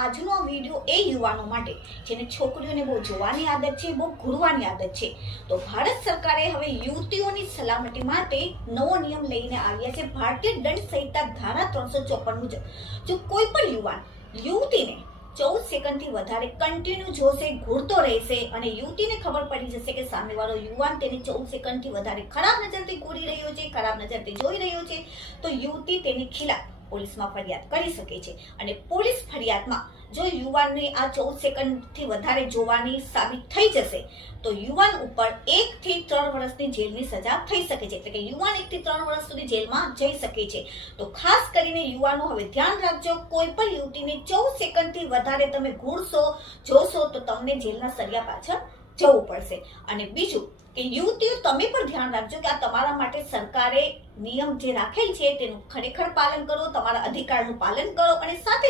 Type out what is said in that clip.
આજનો આ વિડીયો એ યુવાનો માટે જેને છોકરીઓને બહુ જોવાની આદત છે, બહુ ઘૂરવાની આદત છે. તો ભારત સરકારે હવે યુવતીઓની સલામતી માટે નવો નિયમ લઈને આવ્યા છે. ભારતીય દંડ સંહિતા ધારા 354 મુજબ જો કોઈ પણ યુવતીને 14 સેકન્ડથી વધારે કન્ટિન્યુ જોશે, ઘૂરતો રહેશે અને યુવતીને ખબર પડી જશે કે સામેવાળો યુવાન તેને 14 સેકન્ડથી વધારે ખરાબ નજરથી ઘૂરી રહ્યો છે, ખરાબ નજરથી જોઈ રહ્યો છે, તો યુવતી તેની ખિલાફ પોલીસમાં ફરિયાદ કરી શકે છે. અને પોલીસ ફરિયાદમાં જો યુવાનને આ 14 સેકન્ડથી વધારે જોવાની સાબિત થઈ જશે તો યુવાન ઉપર 1 થી 3 વર્ષની જેલની સજા થઈ શકે છે. એટલે કે યુવાન 1 થી 3 વર્ષ સુધી જેલમાં જઈ શકે છે. તો ખાસ કરીને યુવાનો હવે ધ્યાન રાખજો, કોઈ પણ યુવતીને 14 સેકન્ડથી વધારે તમે ઘૂરશો, જોશો તો તમને જેલના સળિયા પાછળ જવું પડશે. અને બીજું કે યુવતીઓ તમે પણ ધ્યાન રાખજો કે આ તમારા માટે સરકારે નિયમ જે રાખેલ છે તેનું ખરેખર પાલન કરો, તમારા અધિકારનું પાલન કરો અને સાથે